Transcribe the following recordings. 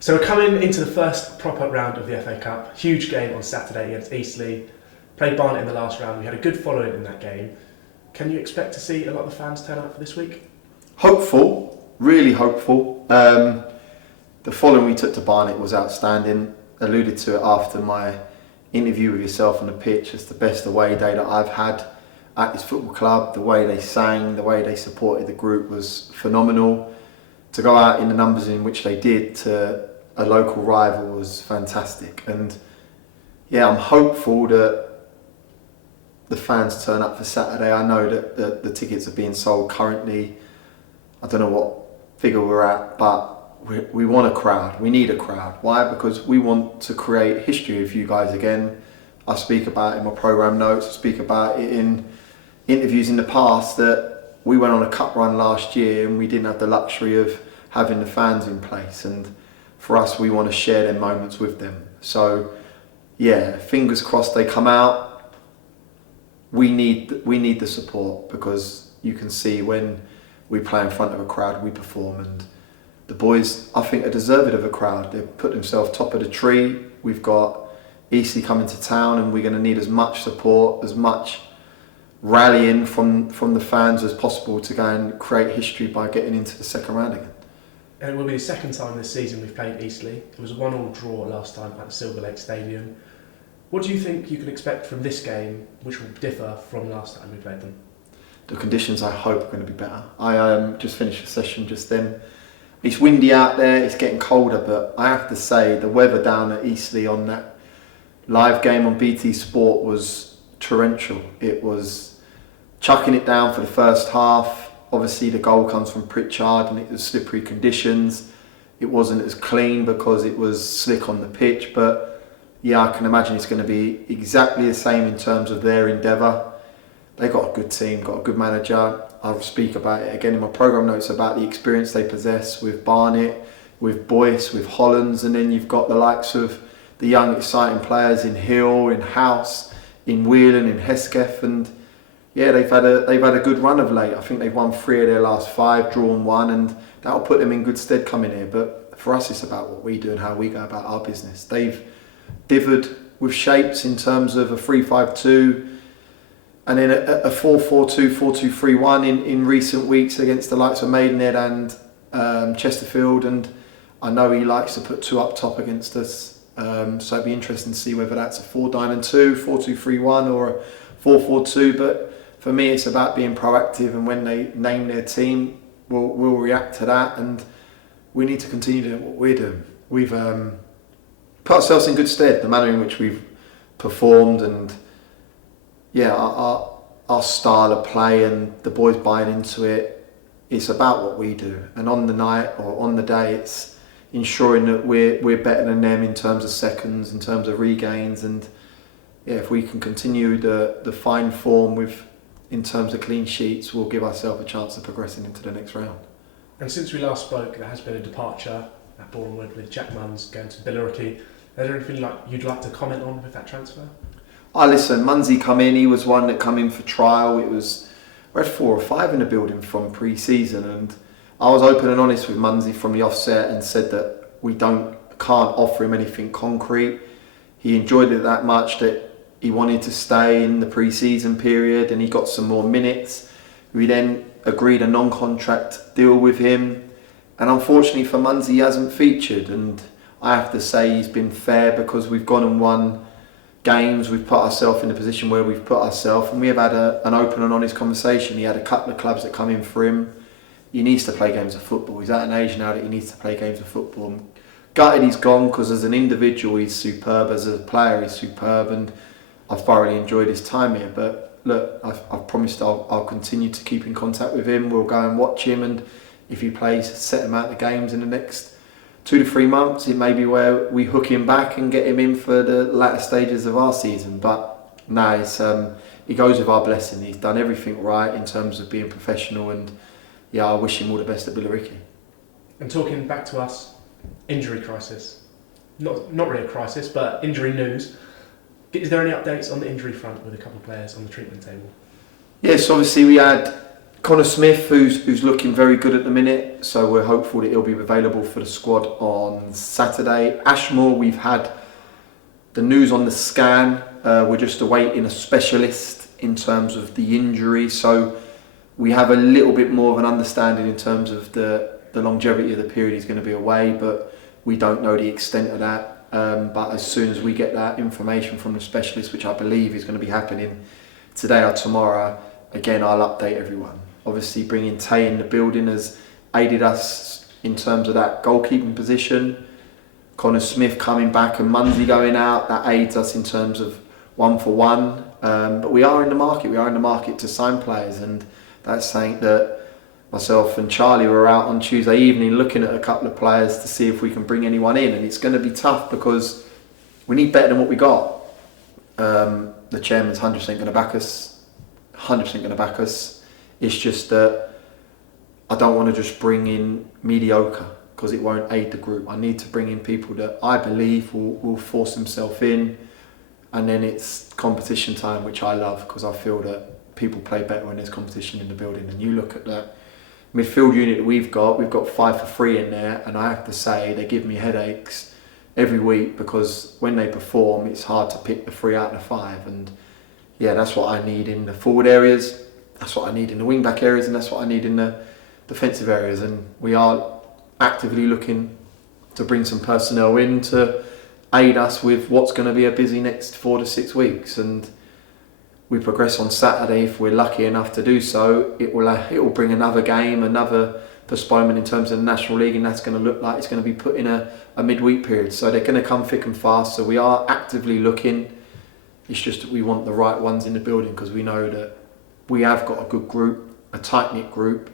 So we're coming into the first proper round of the FA Cup. Huge game on Saturday against Eastleigh. Played Barnet in the last round. We had a good following in that game. Can you expect to see a lot of the fans turn out for this week? Hopeful, really hopeful. The following we took to Barnet was outstanding. Alluded to it after my interview with yourself on the pitch. It's the best away day that I've had at this football club. The way they sang, the way they supported the group was phenomenal. To go out in the numbers in which they did to a local rival was fantastic. And yeah, I'm hopeful that the fans turn up for Saturday. I know that the tickets are being sold currently. I don't know what figure we're at, but we want a crowd. We need a crowd. Why? Because we want to create history with you guys again. I speak about it in my programme notes. I speak about it in interviews in the past that we went on a cup run last year and we didn't have the luxury of having the fans in place. And for us, we want to share them moments with them. So yeah, fingers crossed they come out. We need the support, because you can see when we play in front of a crowd, we perform, and the boys, I think, are deserving of a crowd. They've put themselves top of the tree. We've got Eastleigh coming to town, and we're going to need as much support, as much rallying from the fans as possible to go and create history by getting into the second round again. And it will be the second time this season we've played Eastleigh. It was a 1-1 draw last time at the Silver Lake Stadium. What do you think you can expect from this game, which will differ from last time we played them? The conditions, I hope, are going to be better. I just finished a session just then. It's windy out there, it's getting colder, but I have to say the weather down at Eastleigh on that live game on BT Sport was torrential. It was chucking it down for the first half. Obviously the goal comes from Pritchard and it was slippery conditions. It wasn't as clean because it was slick on the pitch, but yeah, I can imagine it's going to be exactly the same in terms of their endeavour. They've got a good team, got a good manager. I'll speak about it again in my programme notes about the experience they possess with Barnet, with Boyce, with Hollands, and then you've got the likes of the young exciting players in Hill, in House, in Whelan, in Hesketh, and yeah, they've had a good run of late. I think they've won 3 of their last 5, drawn 1, and that'll put them in good stead coming here. But for us, it's about what we do and how we go about our business. They've dithered with shapes in terms of a 3-5-2 and then a 4-4-2, 4-2-3-1 in recent weeks against the likes of Maidenhead and Chesterfield, and I know he likes to put 2 up top against us, so it'd be interesting to see whether that's a 4-9-2, 4-2-3-1 or a 4-4-2, but for me it's about being proactive, and when they name their team we'll react to that, and we need to continue doing what we're doing. We've put ourselves in good stead, the manner in which we've performed, and yeah, our style of play and the boys buying into it. It's about what we do, and on the night or on the day it's ensuring that we're better than them in terms of seconds, in terms of regains, and yeah, if we can continue the fine form in terms of clean sheets, we'll give ourselves a chance of progressing into the next round. And since we last spoke, there has been a departure at Boreham with Jack Munns going to Billericay. Is there anything you'd like to comment on with that transfer? Listen, Munsey come in, he was one that come in for trial. We had 4 or 5 in the building from pre-season, and I was open and honest with Munsey from the offset and said that we can't offer him anything concrete. He enjoyed it that much that he wanted to stay in the pre-season period, and he got some more minutes. We then agreed a non-contract deal with him, and unfortunately for Munsey, he hasn't featured, and I have to say he's been fair, because we've gone and won games, we've put ourselves in the position where we've put ourselves, and we have had an open and honest conversation. He had a couple of clubs that come in for him. He needs to play games of football. He's at an age now that he needs to play games of football. I'm gutted he's gone, because as an individual he's superb, as a player he's superb, and I've thoroughly enjoyed his time here. But look, I've promised I'll continue to keep in contact with him. We'll go and watch him, and if he plays set amount of games in the next 2 to 3 months, it may be where we hook him back and get him in for the latter stages of our season. But no, he goes with our blessing. He's done everything right in terms of being professional, and yeah, I wish him all the best at Billericay. And talking back to us, injury crisis. Not really a crisis, but injury news. Is there any updates on the injury front with a couple of players on the treatment table? Yes, obviously we had Connor Smith, who's looking very good at the minute, so we're hopeful that he'll be available for the squad on Saturday. Ashmore, we've had the news on the scan. We're just awaiting a specialist in terms of the injury, so we have a little bit more of an understanding in terms of the longevity of the period he's going to be away, but we don't know the extent of that. But as soon as we get that information from the specialist, which I believe is going to be happening today or tomorrow, again, I'll update everyone. Obviously, bringing Tay in the building has aided us in terms of that goalkeeping position. Connor Smith coming back and Munsey going out, that aids us in terms of 1-for-1. But we are in the market. We are in the market to sign players, and that's something that myself and Charlie were out on Tuesday evening looking at a couple of players to see if we can bring anyone in. And it's going to be tough because we need better than what we got. The chairman's 100% going to back us. 100% going to back us. It's just that I don't want to just bring in mediocre because it won't aid the group. I need to bring in people that I believe will force themselves in, and then it's competition time, which I love because I feel that people play better when there's competition in the building. And you look at that midfield unit that we've got 5 for 3 in there, and I have to say they give me headaches every week because when they perform it's hard to pick the 3 out of the 5. And yeah, that's what I need in the forward areas, that's what I need in the wing back areas, and that's what I need in the defensive areas. And we are actively looking to bring some personnel in to aid us with what's going to be a busy next 4 to 6 weeks. And we progress on Saturday, if we're lucky enough to do so, it will bring another game, another postponement in terms of the National League, and that's going to look like it's going to be put in a midweek period. So they're going to come thick and fast. So we are actively looking. It's just that we want the right ones in the building because we know that we have got a good group, a tight-knit group.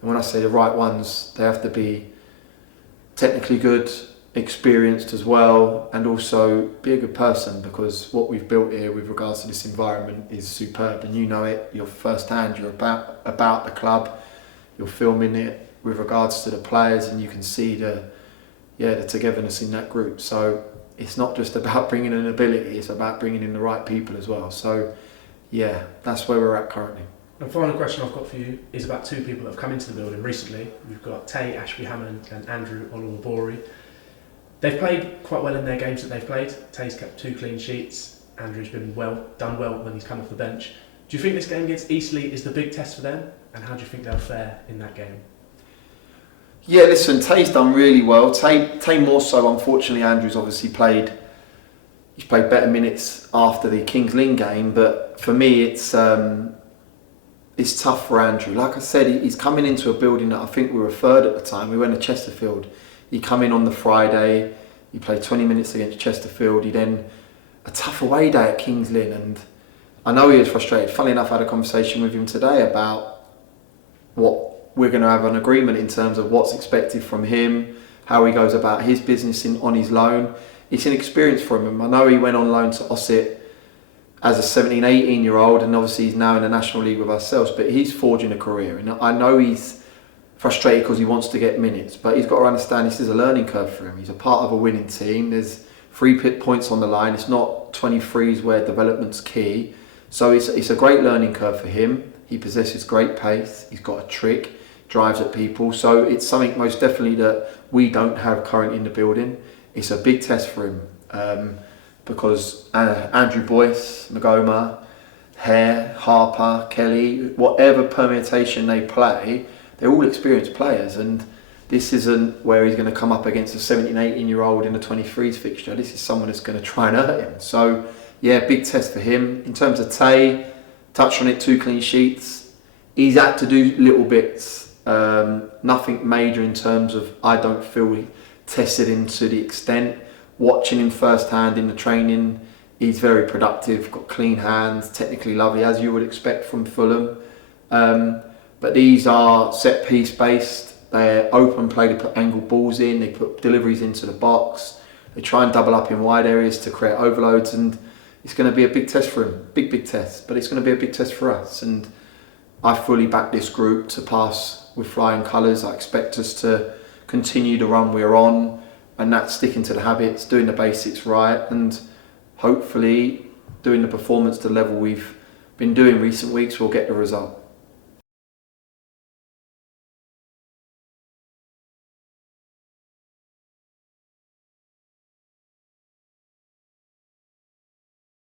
And when I say the right ones, they have to be technically good, experienced as well, and also be a good person, because what we've built here with regards to this environment is superb. And you know it, you're first hand, you're about the club, you're filming it with regards to the players, and you can see the togetherness in that group. So it's not just about bringing in ability, it's about bringing in the right people as well. So yeah, that's where we're at currently. The final question I've got for you is about 2 people that have come into the building recently. We've got Tay Ashby-Hammond and Andrew Olawobori. They've played quite well in their games that they've played. Tay's kept 2 clean sheets. Andrew's been done well when he's come off the bench. Do you think this game against Eastleigh is the big test for them? And how do you think they'll fare in that game? Yeah, listen, Tay's done really well. Tay more so. Unfortunately, Andrew's obviously played better minutes after the Kings Lynn game. But for me, it's tough for Andrew. Like I said, he's coming into a building that I think we were third at the time. We went to Chesterfield. He come in on the Friday, he played 20 minutes against Chesterfield, he then a tough away day at Kings Lynn, and I know he was frustrated. Funnily enough, I had a conversation with him today about what we're going to have an agreement in terms of what's expected from him, how he goes about his business on his loan. It's an experience for him. I know he went on loan to Ossett as a 17, 18 year old, and obviously he's now in the National League with ourselves, but he's forging a career. And I know he's frustrated because he wants to get minutes, but he's got to understand this is a learning curve for him. He's a part of a winning team. There's 3 points on the line. It's not 23s where development's key. So it's a great learning curve for him. He possesses great pace. He's got a trick, drives at people. So it's something most definitely that we don't have currently in the building. It's a big test for him because Andrew Boyce, Magoma, Hare, Harper, Kelly, whatever permutation they play, they're all experienced players, and this isn't where he's going to come up against a 17, 18 year old in a 23s fixture. This is someone that's going to try and hurt him. So yeah, big test for him. In terms of Tay, touched on it, 2 clean sheets. He's had to do little bits, nothing major in terms of, I don't feel he tested him to the extent. Watching him first hand in the training, he's very productive, got clean hands, technically lovely, as you would expect from Fulham. But these are set piece based. They're open play, they put angled balls in, they put deliveries into the box, they try and double up in wide areas to create overloads, and it's going to be a big test for him, big test, but it's going to be a big test for us. And I fully back this group to pass with flying colours. I expect us to continue the run we're on, and that's sticking to the habits, doing the basics right, and hopefully doing the performance to the level we've been doing recent weeks will get the result.